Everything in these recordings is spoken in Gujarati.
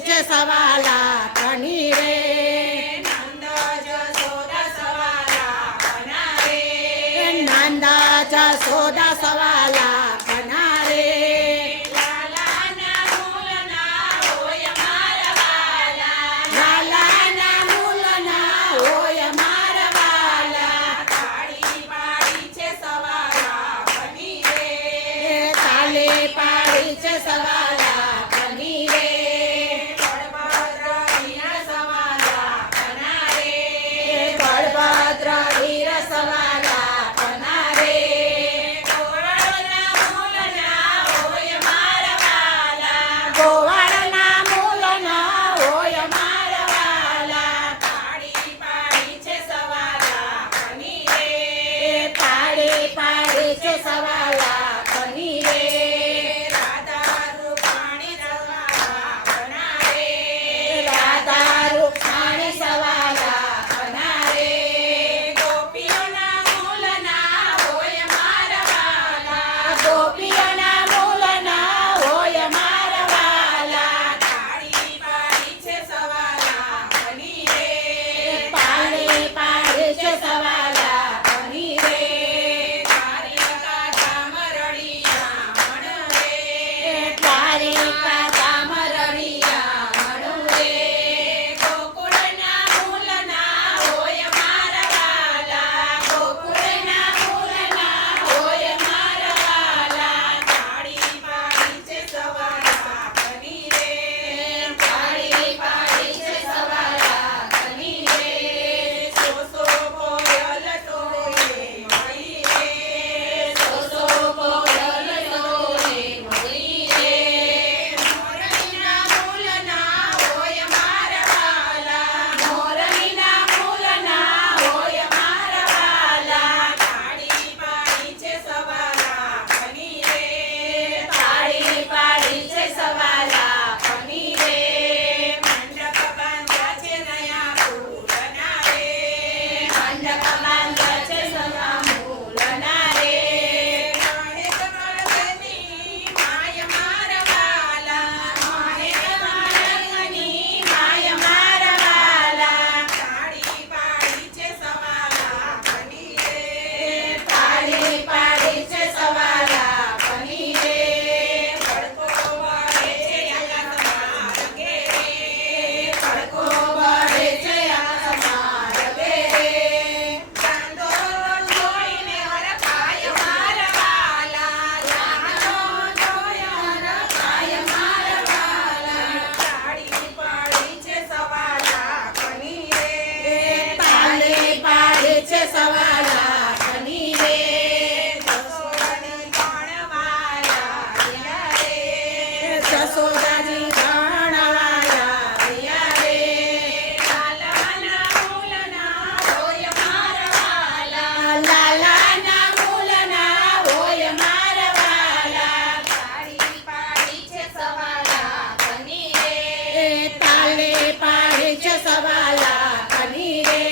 છે સવાલા કની રે નંદ જશોદા સવાલા કના રે નંદ જશોદા સવાલા કના રે લાલાના મૂલના હોય મારા વાલા લાલાના મૂલના હોય મારા વાલા તાળી પાડી છે સવાલા કની રે તાલે પાડી છે સવાલા કની રે બળભદ્ર વીર સવાલા કના રે બળભદ્ર વીર સવાલા કના રે ગોવાળના મૂલના હોય મારા વાલા ગોવાળના મૂલના હોય મારા વાલા તાળી પાડી છે સવાલા કની રે તાળી પાડી છે સવાલા કની રે રાધા રૂપાણી સવાલા કના રે રાધા રૂપાણી સવાલા કના રે ગોપીઓના મૂલના હોય મારા વાલા ગોપીઓના મૂલના હોય મારા વાલા તાળી પાડી છે સવાલા કની રે પાડી પાડી છે સવાલા કની રે દ્વારિકા ધામ રળિયા મણ રે દ્વારિકા ધામ રળિયા મણું રે ગોકુળના મૂલના હોય મારા વાલા ગોકુળના મૂળના હોય મારા વાલા તાળી પાડી છે સવાલા કની રે તાળી પાડી છે સવાલા કની રે સોસો કોયલ ટોળે મળી રે સોસો કોયલ ટોળે મળી રે મોરલીના મૂલના હોય મારા વાલા મોરલીના મૂળના હોય મારા વાલા તાળી પાડી છે સવાલા કની રે તાળી પાડી છે સવાલા કની રે મંડપ બાંધ્યા છે નયા ફૂલના રે મંડપ બાંધ્યા છે સવા મૂળના રે મહેક મળગની માય મારા વાલા મહેક માળગની માય મારા વાલા તાળી પાડી છે સવાલા કની રે તાળી પાડી છે સવાલા કની રે પડકો વળે છે આકાશમાં રંગે રે પડકો વળે છે આસમાન રે ચાંદો જોઈને હરખાય મારા વાલા ચાંદો જોઈને માય મારા વાલા તાળી પાડી છે સવાલા કની રે તાળી પાડી છે સવાલા કની રે જસોદાની ગણવાયા રિયા રે જસોદાજી ગણવાયા રિયા રે લાલાના મૂલના હોય મારા વાલા લાલાના મૂળના હોય મારા વાલા તાળી પાડી છે સવાલા કની રે તાલે પાડી છે સવાલા કની રે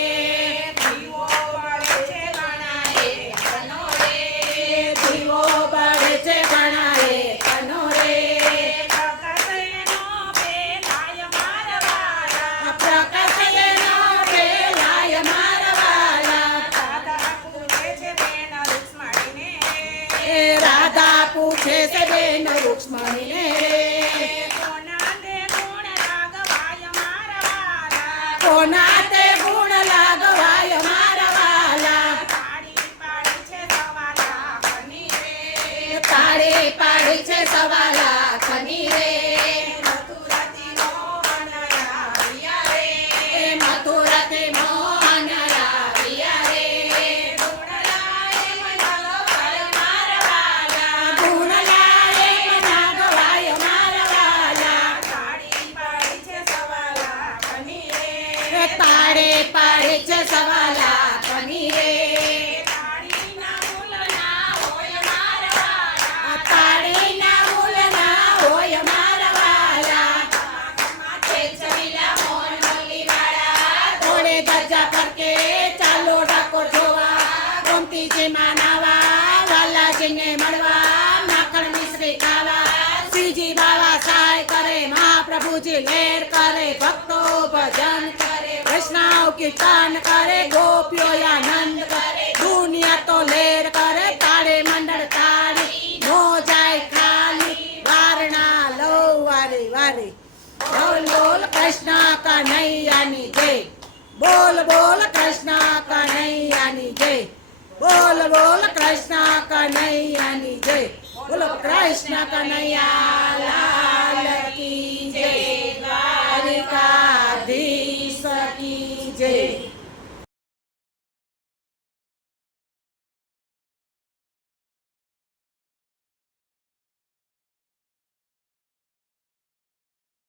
દીવો વળે છે ગણાએ કનો રે દીવો બળે છે ગણાએ કનો રે પ્રકાશનો બેલાય મારા વાલા પ્રકાશયનો વેલાય મારા વાલા દાદા પૂછે છે બેન રૂક્ષ્મણીને રાધા પૂછે છે બેન રૂક્ષ્મણીને કોના દે ગુણ રાગવાય મારા વાલા કોના તે ગુણ લાગવાય મારા વાલા તાળી પાડી છે સવાલા કની રે તાળી પાડી છે સવાલા કની રે મથુરાથી મોહન આવ્યા રે મથુરાથી મોહન આવ્યા રે ગુણલાય મનગવાય મારા વાલા ગુણ લાય નાગવાય મારા વાલા તાળી પાડી છે સવાલા કની રે તાળી પાડી છે સવાલા કની રે તાળીના મૂલના હોય મારા વાલા તાળીના મૂળના ઊંચી લેર કરે ભક્તો ભજન કરે વૈષ્ણવ કીર્તન કરે ગોપીઓ આનંદ કરે દુનિયા તો લેર કરે તાળે મંડળ તાળી નો જાય ખાલી વારણા લો વારે વારે બોલ બોલ કૃષ્ણ કનૈયાની જય બોલ બોલ કૃષ્ણ કનૈયાની જય બોલ બોલ કૃષ્ણ કનૈયાની જય બોલો કૃષ્ણ કનૈયા લાલ કી જય દ્વારિકાધીશ કી જય